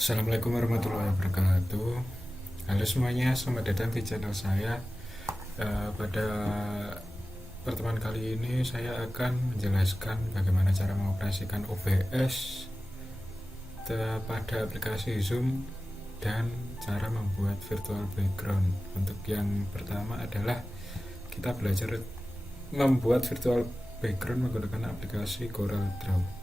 Assalamualaikum warahmatullahi wabarakatuh. Halo semuanya, selamat datang di channel saya. Pada pertemuan kali ini saya akan menjelaskan bagaimana cara mengoperasikan OBS pada aplikasi Zoom dan cara membuat virtual background. Untuk yang pertama adalah kita belajar membuat virtual background menggunakan aplikasi CorelDRAW.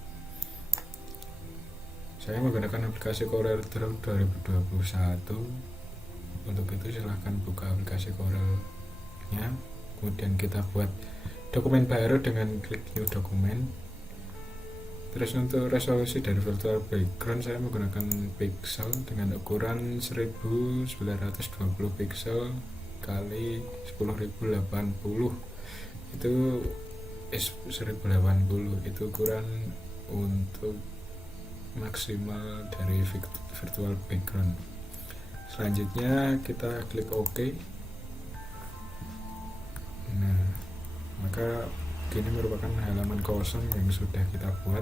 Saya menggunakan aplikasi CorelDRAW 2021. Untuk itu silahkan buka aplikasi Corelnya, kemudian kita buat dokumen baru dengan klik new dokumen. Terus untuk resolusi dari virtual background saya menggunakan pixel dengan ukuran 1920 pixel kali 1080. Itu 1080 itu ukuran untuk maksimal dari virtual background. Selanjutnya kita klik OK. Nah, maka ini merupakan halaman kosong yang sudah kita buat.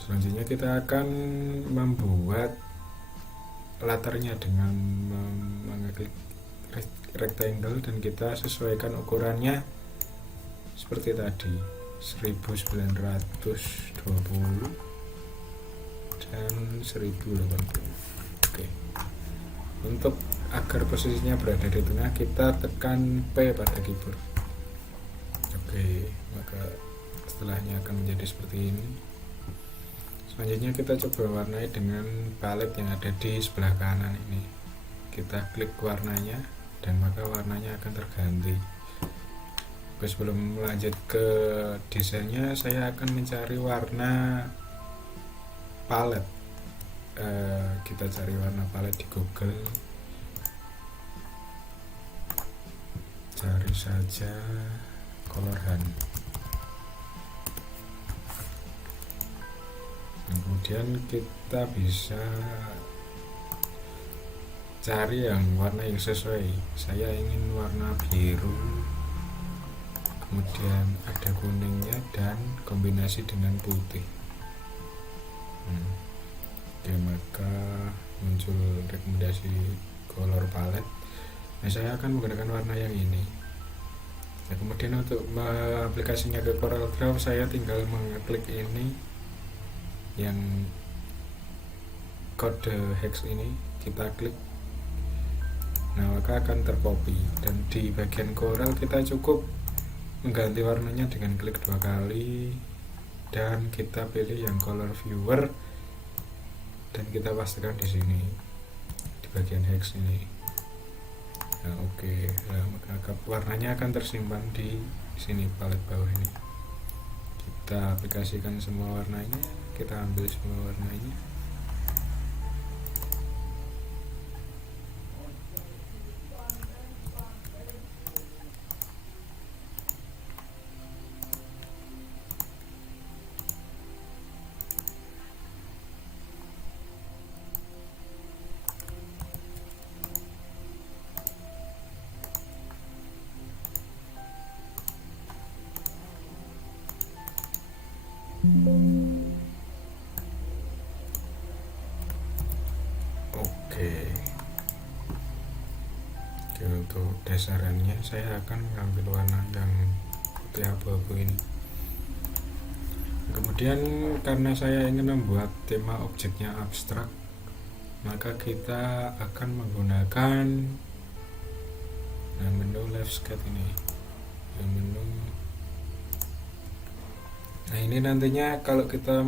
Selanjutnya kita akan membuat latarnya dengan mengklik rectangle dan kita sesuaikan ukurannya seperti tadi, 1920 dan 1080. Oke. Untuk agar posisinya berada di tengah, kita tekan P pada keyboard. Oke, maka setelahnya akan menjadi seperti ini. Selanjutnya kita coba warnai dengan palet yang ada di sebelah kanan ini. Kita klik warnanya dan maka warnanya akan terganti. Sebelum lanjut ke desainnya, saya akan mencari warna palet. Kita cari warna palet di Google, cari saja Colorhan. Kemudian kita bisa cari yang warna yang sesuai. Saya ingin warna biru, kemudian ada kuningnya dan kombinasi dengan putih. Oke, maka muncul rekomendasi color palette. Nah, saya akan menggunakan warna yang ini. Nah, kemudian untuk aplikasinya ke CorelDRAW, saya tinggal mengklik ini yang kode hex ini, kita klik. Nah, maka akan tercopy dan di bagian Corel kita cukup mengganti warnanya dengan klik 2 kali dan kita pilih yang color viewer dan kita pastikan di sini di bagian hex ini. Nah, oke. Nah, maka warnanya akan tersimpan di sini, palet bawah ini. Kita aplikasikan semua warnanya, kita ambil semua warnanya. Oke. Untuk dasarannya saya akan mengambil warna yang putih abu-abu ini. Kemudian karena saya ingin membuat tema objeknya abstrak, maka kita akan menggunakan menu Lifescape ini. Menu. Nah, ini nantinya kalau kita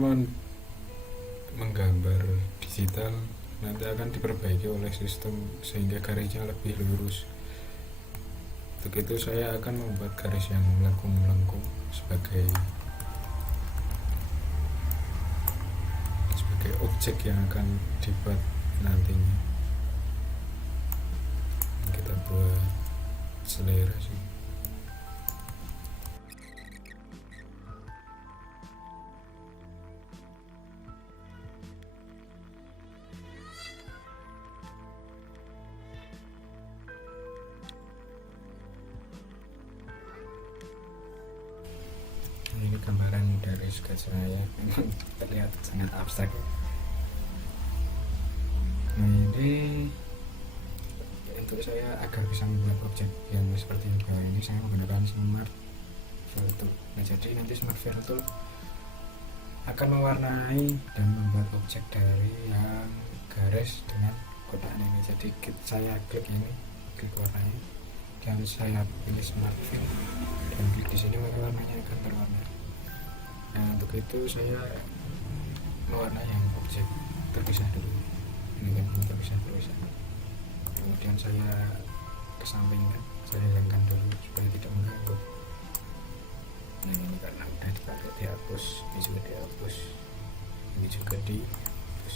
menggambar digital nanti akan diperbaiki oleh sistem sehingga garisnya lebih lurus. Untuk itu saya akan membuat garis yang melengkung-melengkung sebagai objek yang akan dibuat nantinya. Kita buat selera sih. Ini gambaran dari sketch. buat saya memang terlihat sangat abstrak. Nah ini untuk saya agar bisa membuat objek yang seperti ini saya menggunakan Smart Fill Tool. Nah jadi nanti Smart Fill Tool akan mewarnai dan membuat objek dari yang garis dengan kotak ini. Jadi saya klik ini, klik warnanya, dan saya pilih Smart Fill dan klik di sini maka warnanya akan berwarna. Nah untuk itu saya mewarnai yang objek terpisah dulu. Ini kan terpisah. Kemudian saya kesampingkan, saya hilangkan dulu supaya tidak mengganggu. Nah ini karena udah dipakai dihapus, ini juga dihapus, ini juga dihapus.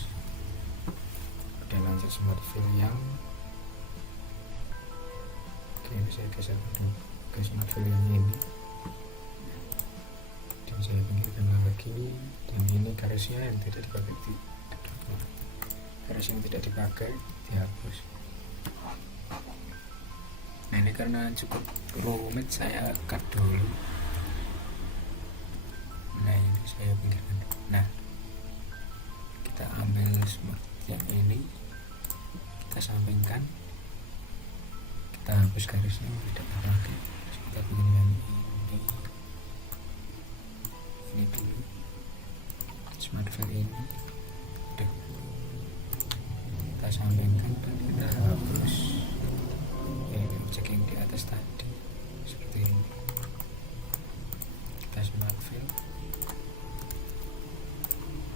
Udah lanjut Smart Fill yang oke, ini saya geser dulu ke Smart Fill yang ini dan saya pinggirkan lagi. Dan ini garisnya yang tidak dipakai garis yang tidak dipakai dihapus. Nah ini karena cukup rumit saya cut dulu. Nah ini saya pinggirkan. Nah kita ambil Smart yang ini, kita sampingkan, kita hapus garisnya, tidak pakai. Kita bikin yang ini dulu, Smart Fill ini udah kita sampingkan dan kita hapus objek yang di atas tadi seperti ini. Kita Smart Fill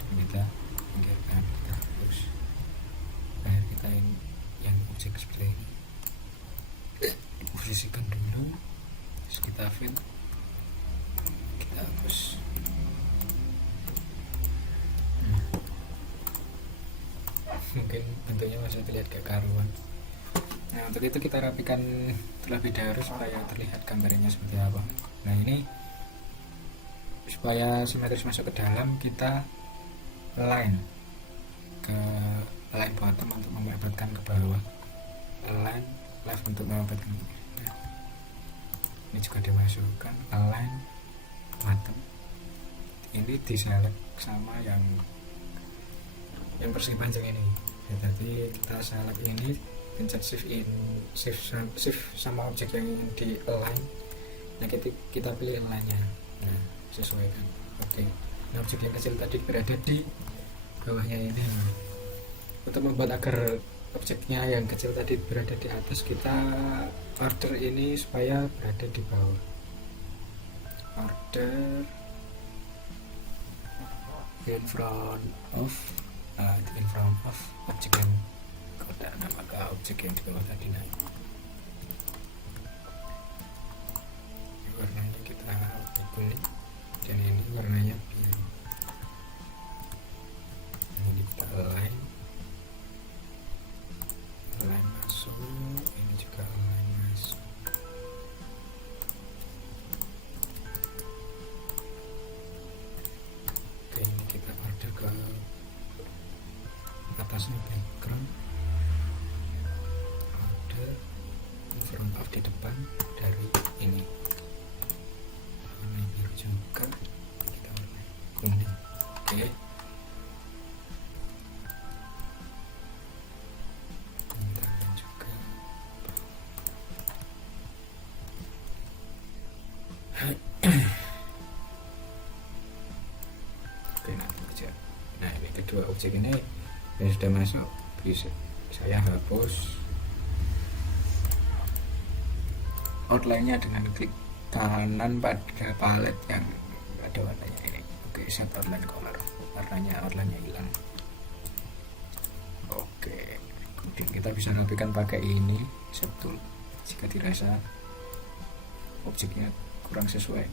dan kita pinggirkan, kita hapus. Nah kita yang objek seperti ini diposisikan dulu, terus kita fill, kita hapus. Mungkin bentuknya masih terlihat gak karuan. Nah untuk itu kita rapikan terlebih dahulu supaya terlihat gambarnya seperti apa. Nah ini supaya simetris masuk ke dalam, kita align ke align bottom untuk melebatkan ke bawah, align left untuk melebatkan. Nah, ini juga dimasukkan align bottom, ini diselect sama yang persegi panjang ini. Ya, tadi kita select ini, pencet shift sama objek yang di align. Nah kita pilih align-nya. Nah sesuaikan. Oke. Nah objek yang kecil tadi berada di bawahnya ini. Untuk membuat agar objeknya yang kecil tadi berada di atas, kita order ini supaya berada di bawah. Order in front of objek yang kotak. Nah maka objek yang di bawah tadi naik. Warnanya kita kuning dan ini warnanya biru. Ini kita align masuk, ini juga align masuk. Oke, ini kita order ke atasnya background, order in front of di depan dari ini warna biru juga, kita warna kuning. Oke. Nah ini kedua objek ini yang sudah masuk, bisa saya hapus outline-nya dengan klik kanan pada palet yang ada warnanya ini. Oke, set outline color, outline-nya hilang. Oke, kemudian kita bisa rapikan pakai ini tool jika dirasa objeknya kurang sesuai.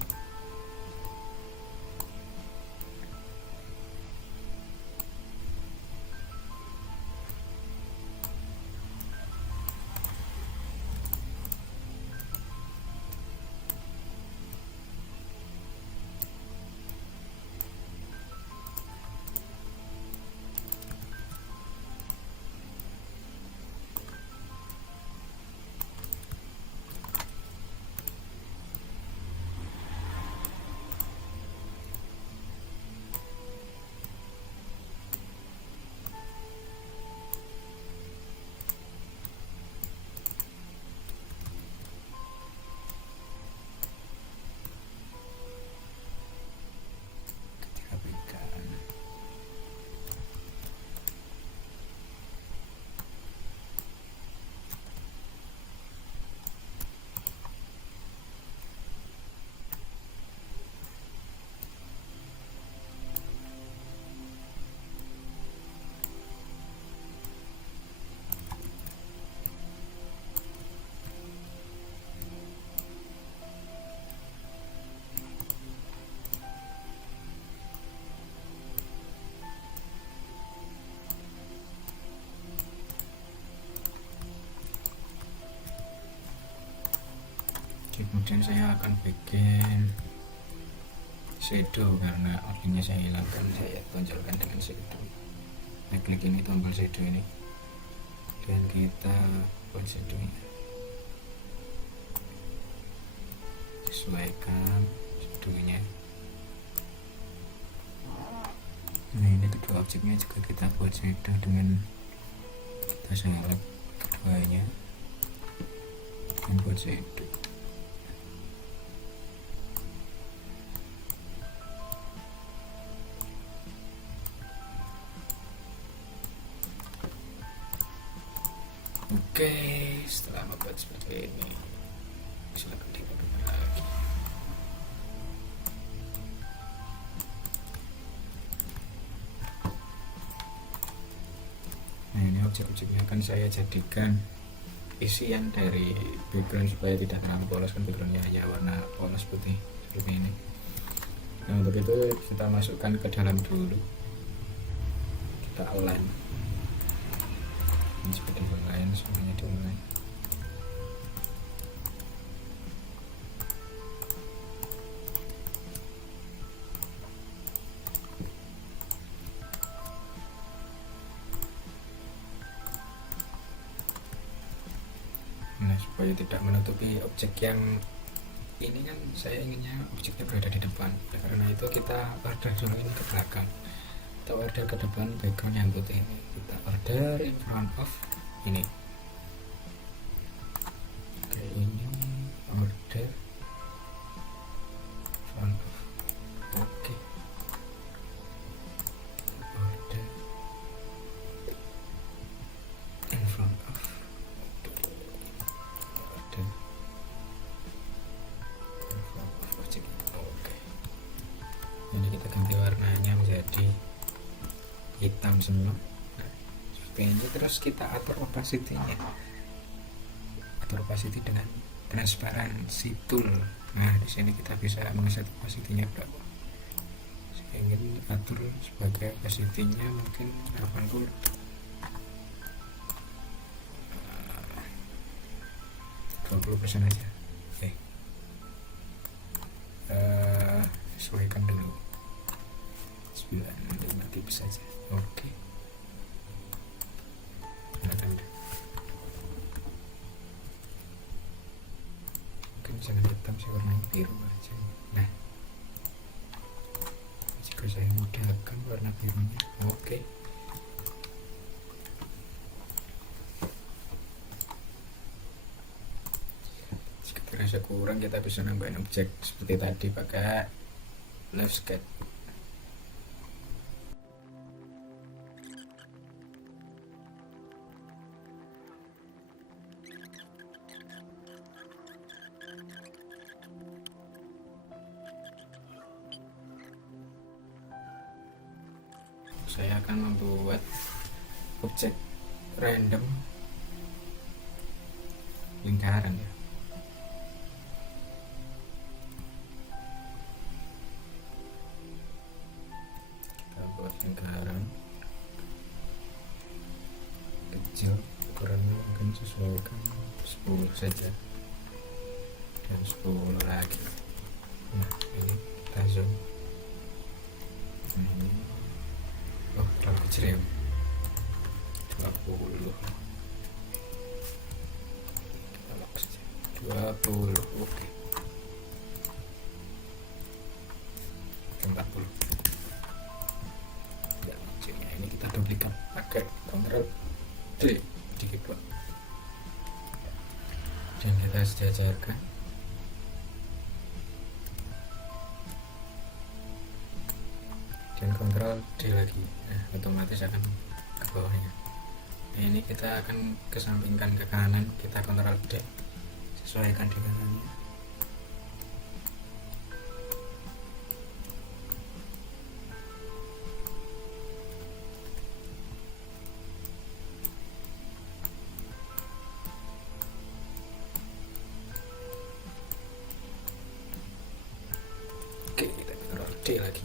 kemudian saya akan bikin shadow karena orangnya saya hilangkan, saya tonjolkan dengan shadow. Nah, klik ini tombol shadow ini dan kita buat shadownya, sesuaikan shadownya. Nah, ini kedua objeknya juga kita buat shadow dengan kita select keduanya dan buat shadow. Oke, setelah membuat seperti ini, silakan dibuka lagi. Nah, ini objek-objeknya akan saya jadikan isian dari background supaya tidak terlalu polos, kan backgroundnya hanya warna polos putih seperti ini. Nah, untuk itu kita masukkan ke dalam dulu, kita align. Ini seperti lain, semuanya di align. Nah, supaya tidak menutupi objek yang ini, kan saya inginnya objeknya berada di depan. Ya, karena itu kita order dulu ini ke belakang, kita order ke depan background yang putih ini, kita order in front of ini. Oke, ini order front of, oke, order in front of, order in front of objek. Oke, ini kita ganti warnanya menjadi hitam semua. Nah, seperti ini. Terus kita atur opacity-nya, atur opacity dengan transparency tool. Nah, di sini kita bisa mengeset opacity-nya berapa. Saya ingin atur sebagai opacity-nya mungkin 80, 20% aja. Oke, sesuaikan dulu 95 tips saja. Oke, mungkin jangan hitam sih, warnanya biru aja. Nah, jika saya modalkan warna birunya, oke. Jika terasa kurang, kita bisa nambahin objek seperti tadi pakai left sketch. Saya akan membuat objek random lingkaran ya. Kita buat lingkaran kecil, ukurannya mungkin sesuaikan 10 saja dan 10 lagi. Nah, ini kita zoom. Nah, ini terlalu kecil ya, 20, kita lock saja 20. Oke, 40 ya, kecilnya ini kita duplikat pakai Ctrl D di keyboard dan kita sejajarkan. Dan Ctrl D lagi, nah, otomatis akan ke bawahnya. Nah, ini kita akan kesampingkan ke kanan, kita Ctrl D, sesuaikan dengannya. Oke, kita Ctrl D lagi,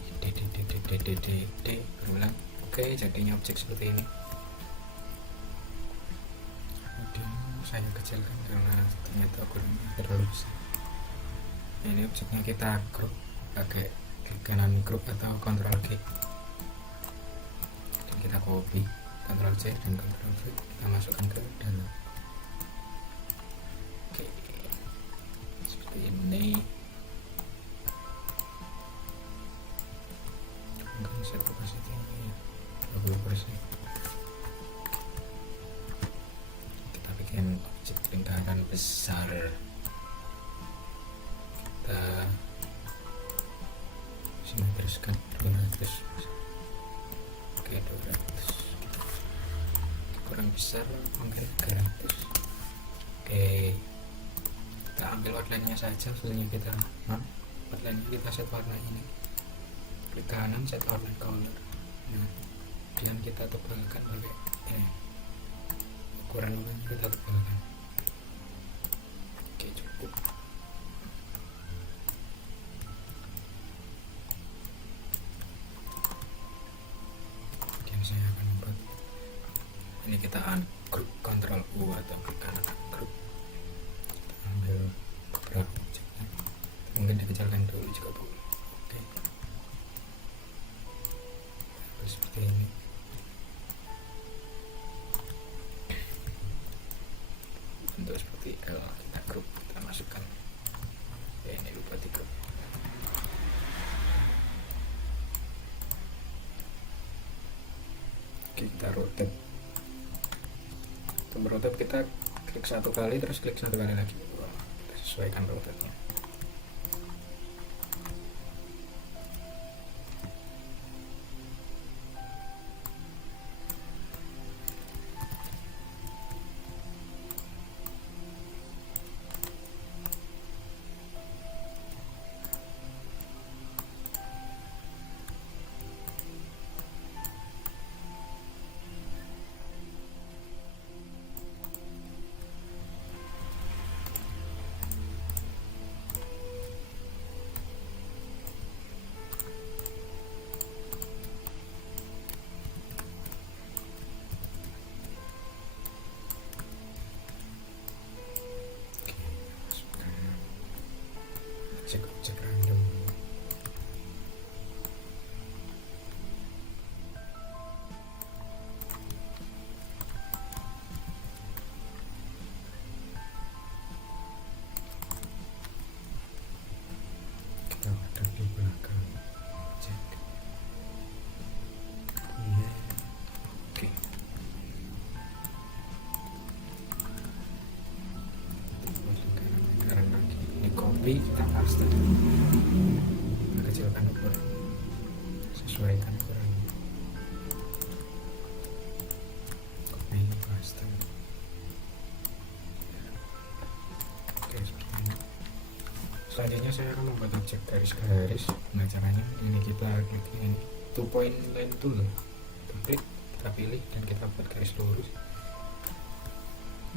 D berulang. Oke, jadinya objek seperti ini. Kemudian saya kecilkan karena ternyata ukurannya terlalu besar. Ini objeknya kita grup pakai klik kanan grup atau Ctrl G, dan kita copy Ctrl C dan Ctrl V, kita masukkan ke dalam. Oke, seperti ini. Mungkin set opacity ini 20%. Kita bikin objek lingkaran besar. Kita simetriskan 200. Oke, 200 kurang besar, mungkin 300. Oke, kita ambil outline-nya saja, filenya kita outline-nya kita set warna ini, klik kanan set outline color. Nah, kemudian kita tebalkan pakai ukuran warnanya kita tebalkan. Oke, cukup. Saya akan membuat ini, kita ungroup Ctrl U atau klik kanan ungroup. Kita ambil beberapa objeknya, mungkin dikecilkan dulu juga boleh. Oke, seperti ini. Untuk seperti L kita group, kita masukkan ya, ini lupa di group. Kita rotate. Untuk rotate kita klik satu kali, terus klik satu kali lagi. Kita sesuaikan rotate-nya. Cek random. Kita hadap di belakang. Cek. Iya. Oke. Sekarang lagi ini copy, kita paste. Kecilkan ukuran, sesuaikan ukuran. Copy, paste. Oke, seperti ini. Selanjutnya saya akan membuat objek garis-garis. Nah, caranya ini, kita klik ini 2 point line tool, kita klik, kita pilih, dan kita buat garis lurus.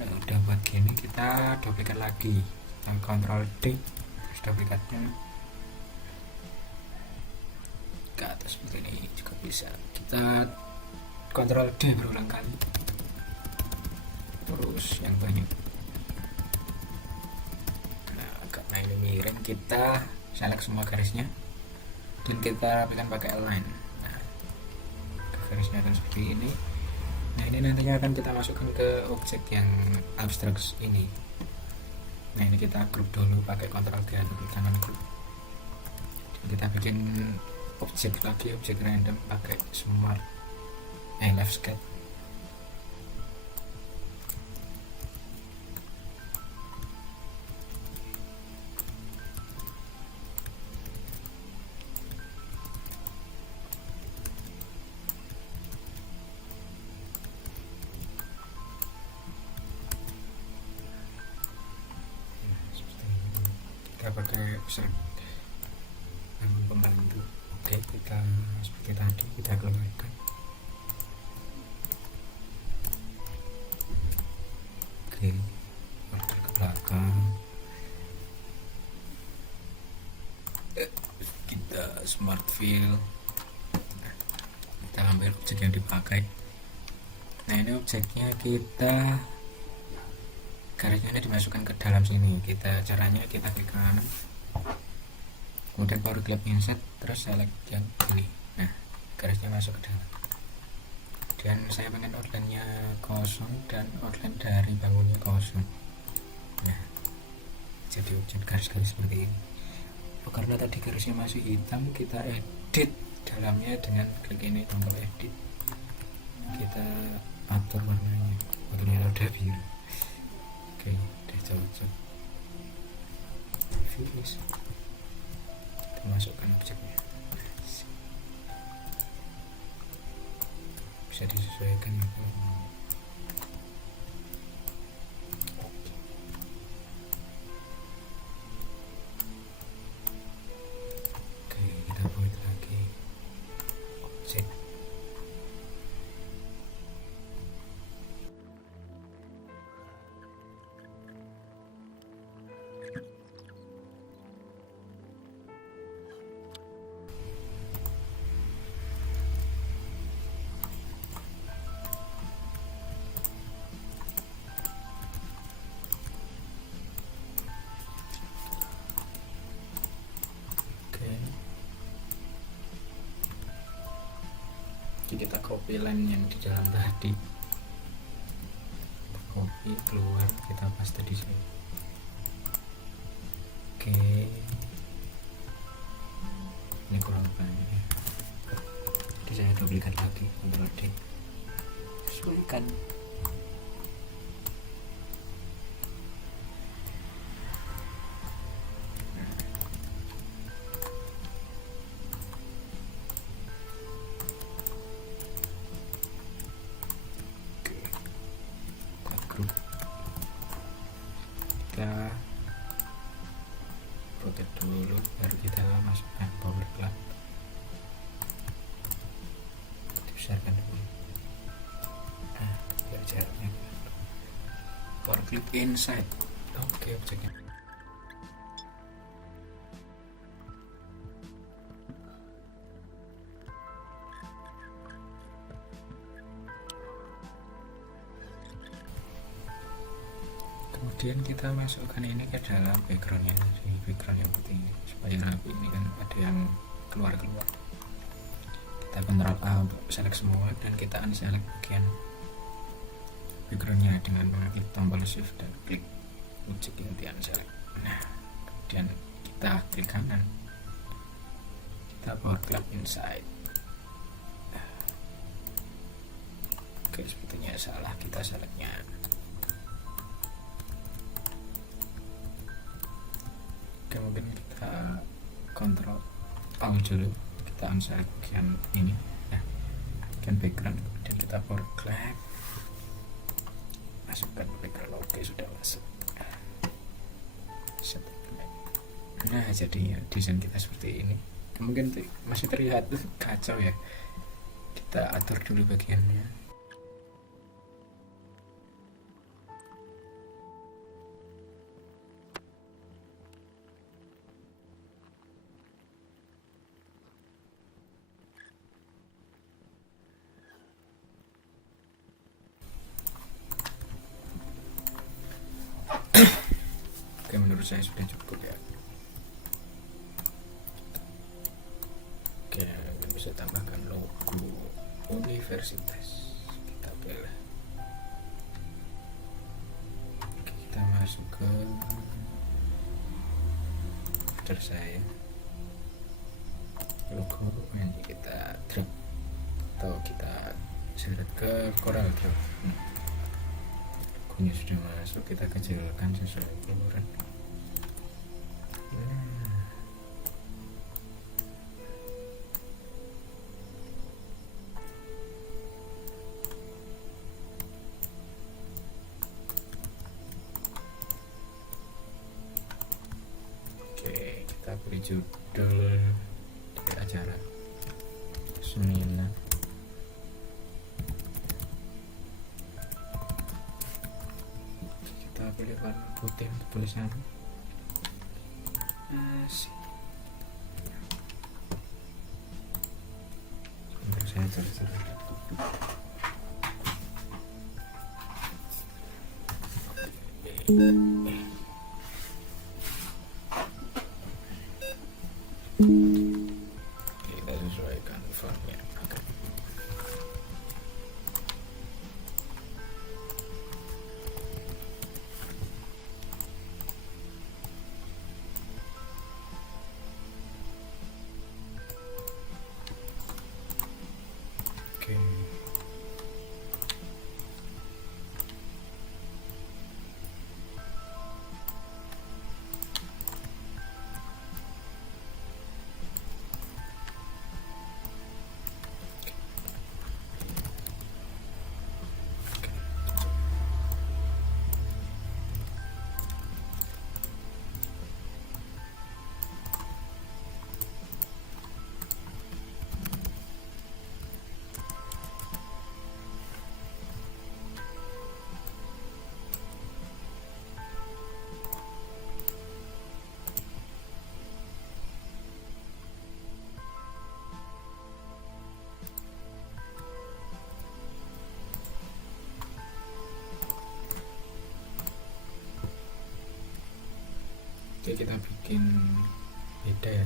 Nah, udah buat gini, kita duplikat lagi, Ctrl D, terus duplikatnya ke atas seperti ini juga bisa. Kita Ctrl D berulang kali, terus yang banyak. Nah, karena ini miring, kita select semua garisnya dan kita rapikan pakai align. Nah, garisnya akan seperti ini. Nah, ini nantinya akan kita masukkan ke objek yang abstrak ini. Nah, ini kita grup dulu pakai Ctrl D dan kanan grup. Kita bikin objek lagi, objek random pakai smart left sketch. Kita pakai pembantu. Oke, kita seperti tadi kita keluarkan. Oke, ke belakang. Kita smart fill. Kita ambil objek yang dipakai. Nah, ini objeknya, kita garisnya ini dimasukkan ke dalam sini. Caranya kita klik kanan, kemudian power clip insert, terus select yang ini. Nah, garisnya masuk ke dalam. Dan saya pengen outline-nya kosong dan outline dari bangunnya kosong. Nah, jadi objek garis-garis seperti ini. Oh, karena tadi garisnya masih hitam, kita edit dalamnya dengan klik ini, tombol edit. Kita atur warnanya, warnanya udah biru. Oke, udah cocok. Finish. Kita masukkan objeknya. Bisa disesuaikan ya. Oke, kita buat lagi objek. Kita copy line yang di dalam tadi, kita copy keluar, kita paste di sini. Oke, ini kurang banyak, jadi saya duplikat lagi, Ctrl D, sesuaikan. Kita rotate dulu baru kita masukkan power clip, dibesarkan dulu. Nah, biar jaraknya power clip inside. Oke, objeknya kemudian kita masukkan ini ke dalam backgroundnya, di background yang putih ini supaya rapi. Ini kan ada yang keluar kita Ctrl A untuk select semua dan kita unselect bagian backgroundnya dengan mengklik tombol shift dan klik objek yang di unselect. Nah, kemudian kita klik kanan, kita power clip inside. Oke, sepertinya salah, kita selectnya. Kemudian kita kontrol Alt dulu, kita unselect bagian ini, nah, bagian background, kemudian kita power clip, masukkan background. Oke, sudah masuk. Nah, jadi desain kita seperti ini. Mungkin masih terlihat kacau ya, kita atur dulu bagiannya. Oke, menurut saya sudah cukup ya. Oke, bisa tambahkan logo universitas, kita pilih. Oke, kita masuk ke folder saya, logo ini kita drag atau kita seret ke Corel Draw. Logonya sudah masuk, kita kecilkan sesuai ukuran. Oke, kita beri judul di acara seminar. Kita pilih warna putih untuk tulisan. Sebentar, saya cari. Oke, kita bikin beda ya.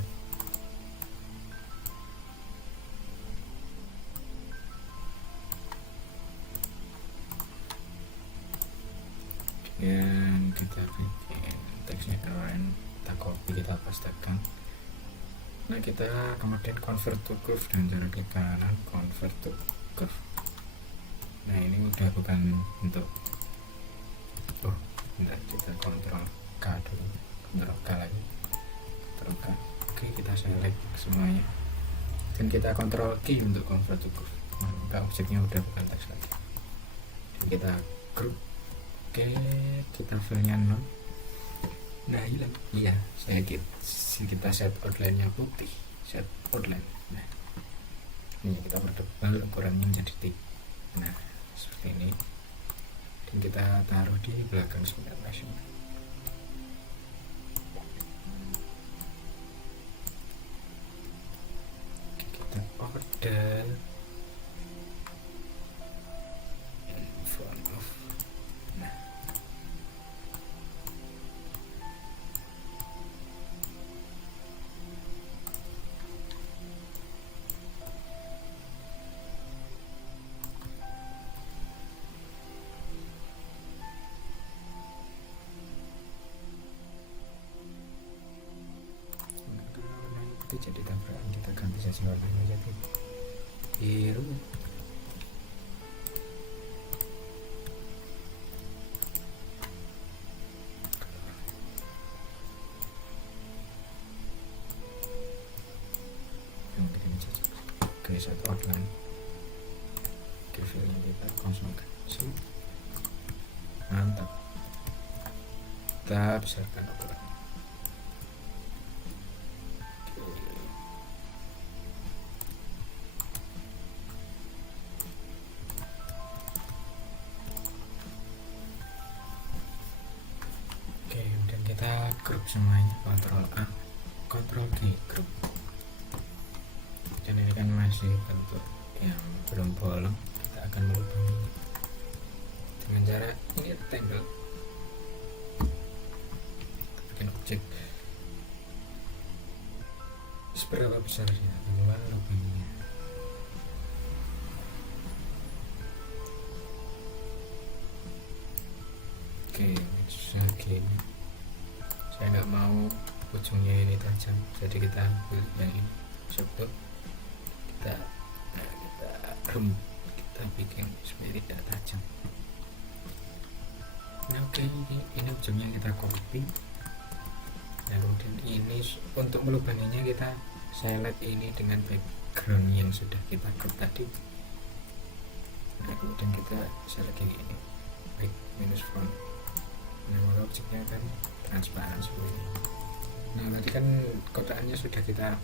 Dan kita bikin teksnya keren, kita copy, kita pastekan. Nah, kita kemudian convert to curve dan cara klik kanan convert to curve. Nah, ini udah bukan untuk bentar, kita kontrol K dulu, kontrol K lagi, kontrol K. Oke, kita select semuanya dan kita kontrol K untuk convert to curve. Maka objeknya udah bukan teks lagi dan kita group. Oke, kita filenya 0. Nah, hilang. Iya, kita set outline nya putih, set outline. Nah, ini kita pertebal ukurannya menjadi titik. Nah, seperti ini. Dan kita taruh di belakang sebentar masing. Kita order in front of. Nah, itu jadi tabrakan, kita ganti saja warnanya jadi biru. Oke, satu outline. Oke, filenya kita kosongkan. Mantap. Kita besarkan ukuran. Group semuanya, Ctrl A, Ctrl G, group. Dan ini kan masih bentuk yang belum bolong, kita akan melubangi dengan cara ini rectangle. Kita bikin objek seberapa besar ya keluar lubangnya. Oke, segini. Saya nggak mau ujungnya ini tajam, jadi kita ambil yang ini sebetulnya kita bikin supaya tidak tajam. Nah, oke, ini ujungnya kita copy. Nah, kemudian ini untuk melubanginya kita select ini dengan background yang sudah kita crop tadi. Nah, kemudian kita select yang ini back minus front. Nah, maka objeknya akan transparan seperti ini. Nah, tadi kan kotakannya sudah kita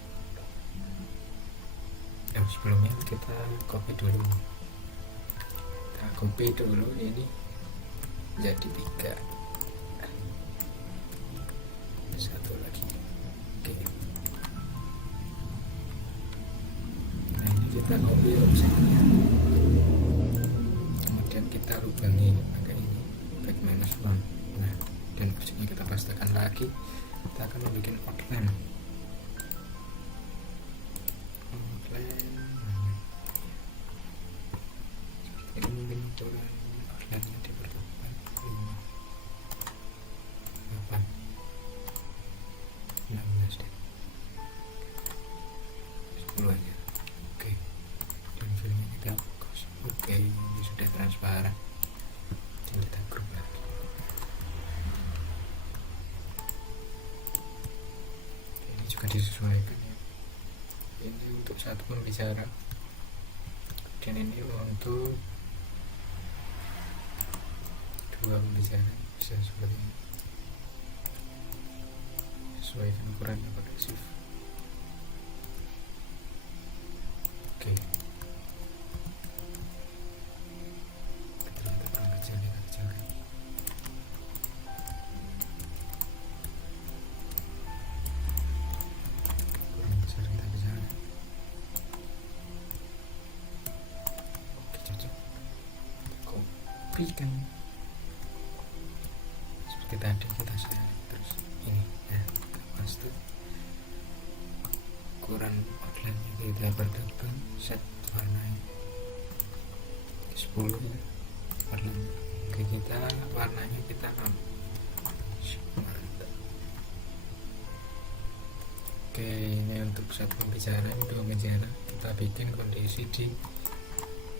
sebelumnya kita copy dulu. Kita copy dulu ini jadi 3. Satu lagi. Oke. Nah, ini kita copy objeknya. Kemudian kita lubangi pakai ini back minus one. Nah, dan objeknya kita pastikan lagi. Kita akan membuat outline. Ini mungkin outline-nya dipertemukan 8 16 deh, 10 aja. Oke, dan filmnya kita fokus. Oke, ini sudah transparan. Jadi kita group lagi. Ini juga disesuaikan ya. Ini untuk satu pembicara dan ini untuk 2 pembicara, bisa seperti ini. Sesuaikan ukurannya pakai shift. Oke, kita kurang kecil, kita kecilkan. Kurang besar kita kecilkan. Oke, cocok. Kopikan seperti tadi, kita select terus ini ya. paste, ukuran outline kita perdepan, set warna 10 ya, warna kita warnanya kita oke. Ini untuk saat pembicaraan kita bikin kondisi di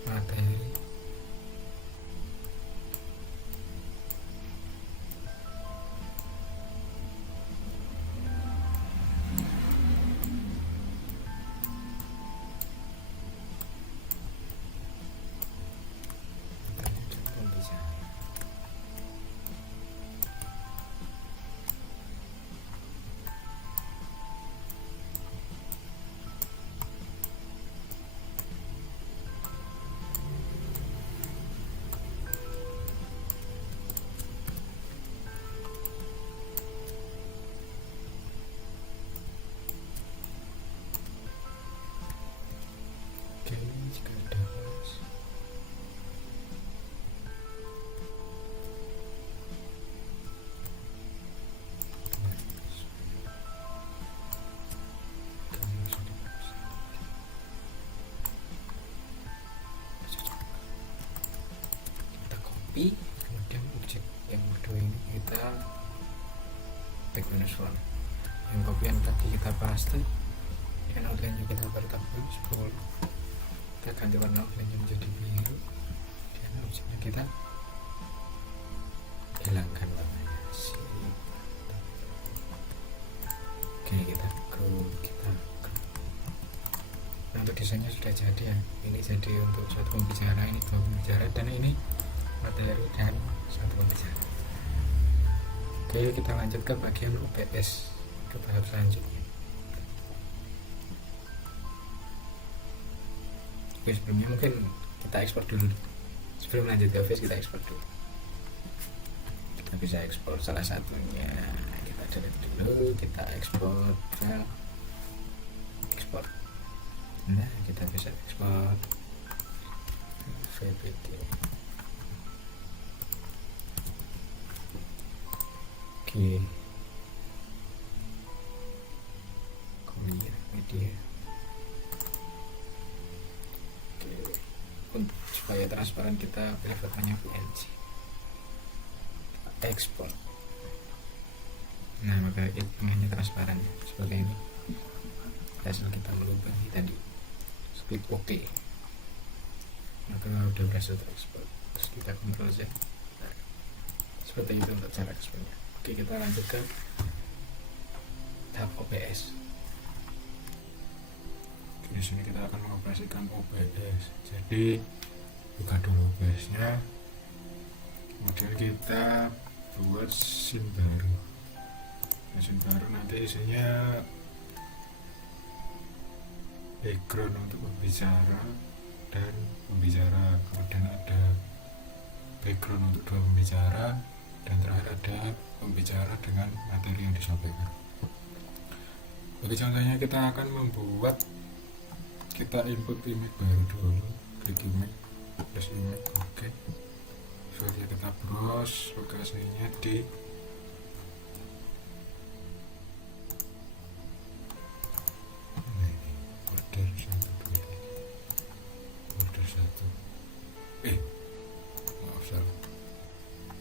materi. Jika ada pas kita copy, kemudian objek yang kedua ini kita back minus one, yang copy yang tadi kita paste dan outline nya kita bertambah 10, kita ganti warna outline menjadi biru dan objeknya kita hilangkan warnanya. Oke, kita nah, untuk desainnya sudah jadi ya. Ini jadi untuk satu pembicara, ini dua pembicara, dan ini materi dan satu pembicara. Oke, kita lanjut ke bagian OBS ke tahap selanjutnya. Oke, sebelumnya mungkin kita ekspor dulu. Sebelum lanjut ke OBS kita ekspor dulu. Kita bisa ekspor salah satunya. Kita delete dulu, kita ekspor file, ekspor. Nah, kita bisa ekspor VPG. Oke, media. Oke, supaya transparan kita pilih fotonya PNG, ekspor. Nah, maka ini transparan ya, seperti ini. Hasil kita merubah ini tadi. Klik OK, maka udah berhasil terekspor. Terus kita Ctrl Z. Nah, seperti itu untuk cara ekspornya. Oke, kita lanjut ke tahap OBS. Di sini kita akan mengoperasikan OBS. Jadi buka dulu OBS nya, kemudian kita buat scene baru. Scene baru nanti isinya background untuk pembicara dan pembicara, kemudian ada background untuk dua pembicara, dan terakhir ada pembicara dengan materi yang disampaikan. Bagi contohnya kita akan membuat, kita input image baru dulu, klik image, plus image, oke. Selanjutnya kita browse, lokasinya di border 1, maaf salah,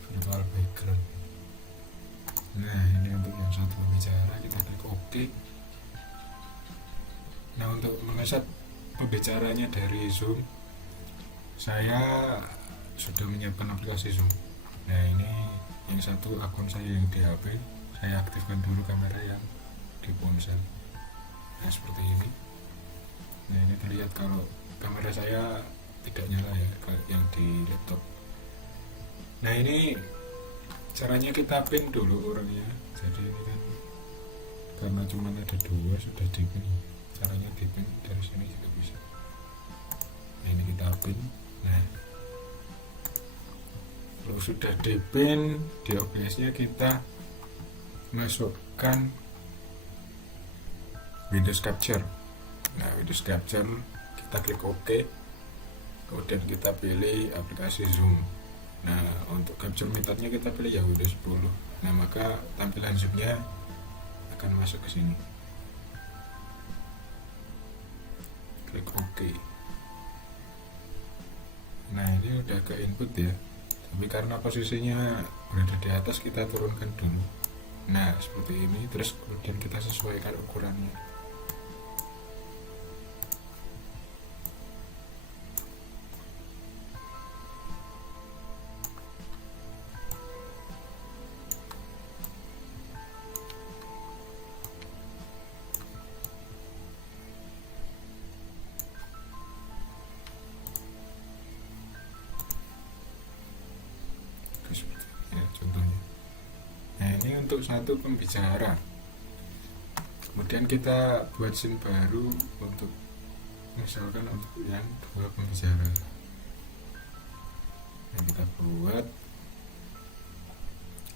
virtual background. Nah, ini untuk yang satu pembicara, kita klik OK. Nah, untuk mengeset pembicaranya dari Zoom, saya sudah menyiapkan aplikasi Zoom. Nah, ini yang satu akun saya yang di HP, saya aktifkan dulu kamera yang di ponsel. Nah, seperti ini. Nah, ini terlihat kalau kamera saya tidak nyala ya, yang di laptop. Nah, ini caranya kita pin dulu orangnya. Jadi ini kan karena cuma ada dua, sudah di pin. Caranya di pin dari sini juga bisa. Nah, ini kita pin. Nah, kalau sudah di pin di OBS nya, kita masukkan Windows Capture. Nah, Windows Capture kita klik OK, kemudian kita pilih aplikasi Zoom. Nah, untuk capture methodnya kita pilih ya Windows 10. Nah, maka tampilan zoomnya akan masuk ke sini. Klik OK. Nah ini udah ke input ya, tapi karena posisinya berada di atas kita turunkan dulu. Nah seperti ini, terus kemudian kita sesuaikan ukurannya. Seperti ini ya, contohnya. Nah ini untuk satu pembicara. Kemudian kita buat scene baru untuk misalkan untuk yang dua pembicara. Nah kita buat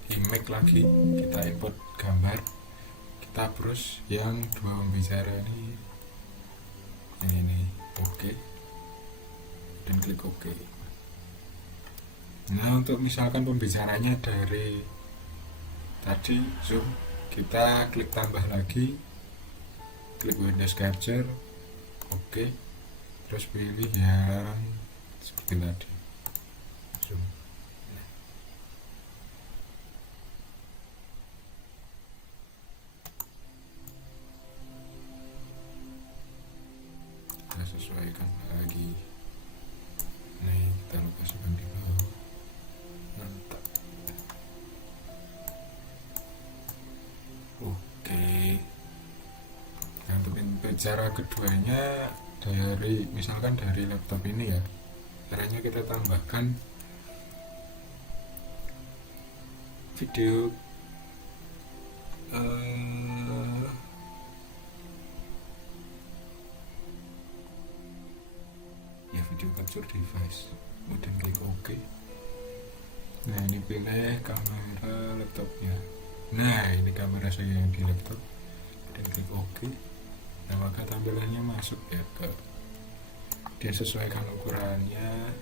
image lagi, kita import gambar, kita browse yang dua pembicara ini, yang ini, oke, dan klik OK. Nah untuk misalkan pembicaranya dari tadi zoom, kita klik tambah lagi, klik Windows Capture, oke, terus pilih yang seperti tadi, zoom. Kita sesuaikan lagi. Nih kita lokasikan di bawah. Mantap. Oke. Nah, untuk cara keduanya dari misalkan dari laptop ini ya, caranya kita tambahkan video ya, video capture device, kemudian klik OK. Nah ini pilih kamera laptopnya. Nah ini kamera saya yang di laptop, dan klik OK. Nah maka tampilannya masuk ya ke, dia sesuaikan ukurannya.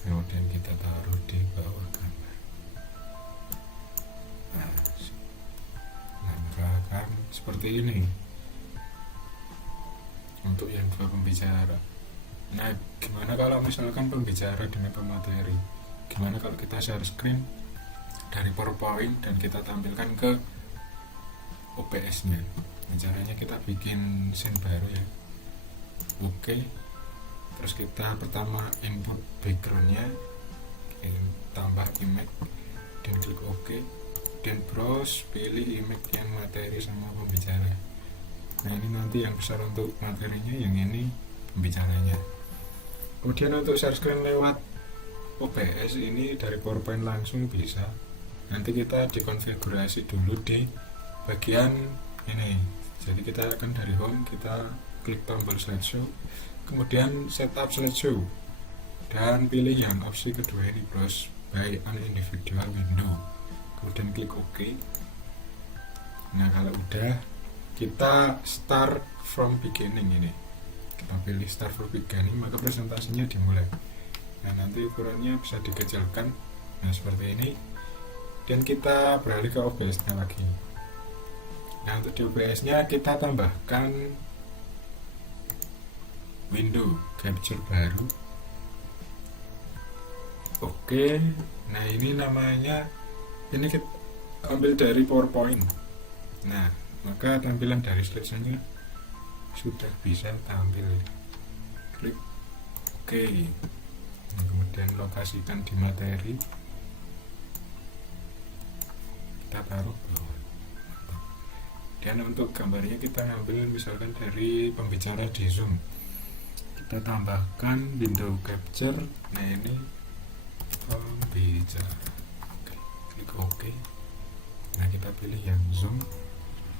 Kemudian kita taruh di bawah gambar. Nah maka akan seperti ini untuk yang dua pembicara. Nah gimana kalau misalkan pembicara dengan pemateri, gimana kalau kita share screen dari PowerPoint dan kita tampilkan ke OBS nya. Nah, caranya kita bikin scene baru ya, oke, terus kita pertama input backgroundnya, tambah image, dan klik OK, dan browse, pilih image yang materi sama pembicara. Nah ini nanti yang besar untuk materinya, yang ini pembicaranya. Kemudian untuk share screen lewat OBS ini dari PowerPoint langsung bisa. Nanti kita dikonfigurasi dulu di bagian ini. Jadi kita akan dari home, kita klik tombol slideshow, kemudian setup slideshow, dan pilih yang opsi kedua ini, browse by an individual window, kemudian klik OK. Nah kalau udah, kita start from beginning ini, kita pilih start from beginning, maka presentasinya dimulai. Nah nanti ukurannya bisa dikecilkan, nah seperti ini, dan kita beralih ke OBS nya lagi. Nah untuk di OBS nya kita tambahkan window capture baru. Oke, nah ini namanya, ini kita ambil dari PowerPoint. Nah maka tampilan dari slide-nya sudah bisa tampil. Klik OK. Nah, kemudian lokasikan di materi, kita taruh bawah. Dan untuk gambarnya kita ambil misalkan dari pembicara di zoom, kita tambahkan window capture. Nah ini pembicara, klik OK. Nah kita pilih yang zoom,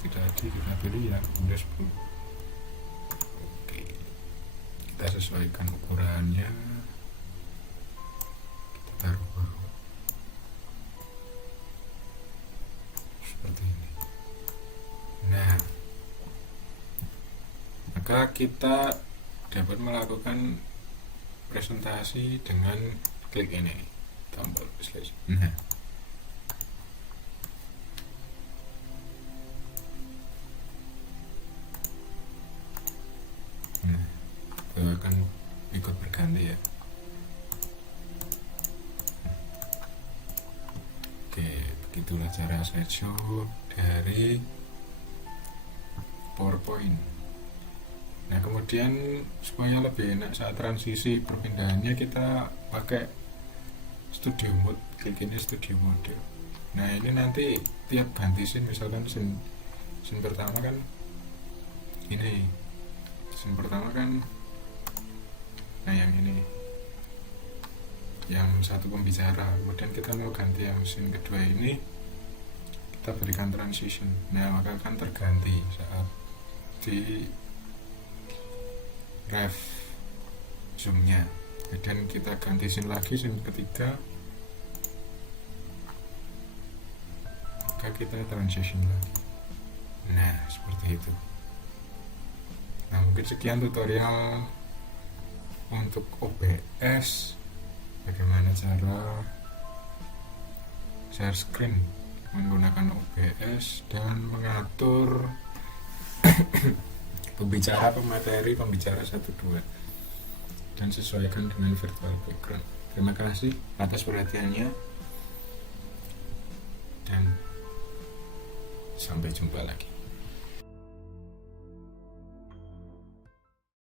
tadi kita pilih yang Windows 10. Oke, kita sesuaikan ukurannya, kita taruh bawah seperti ini. Nah maka kita dapat melakukan presentasi dengan klik ini, tombol slide. Nah Nah, itu akan ikut berganti ya. Oke, begitulah cara slideshow dari PowerPoint. Nah, kemudian supaya lebih enak saat transisi perpindahannya, kita pakai studio mode kayak gini, studio mode. Nah, ini nanti tiap ganti scene, misalkan scene pertama kan ini, scene pertama kan, nah yang ini, yang satu pembicara, kemudian kita mau ganti yang scene kedua ini, kita berikan transition. Nah, maka akan terganti saat di ref zoomnya, dan kita ganti scene lagi, scene ketiga, maka kita transition lagi. Nah, seperti itu. Nah, mungkin sekian tutorial untuk OBS, bagaimana cara share screen menggunakan OBS dan mengatur pembicara, pemateri, pembicara 1-2, dan sesuaikan dengan virtual background. Terima kasih atas perhatiannya, dan sampai jumpa lagi.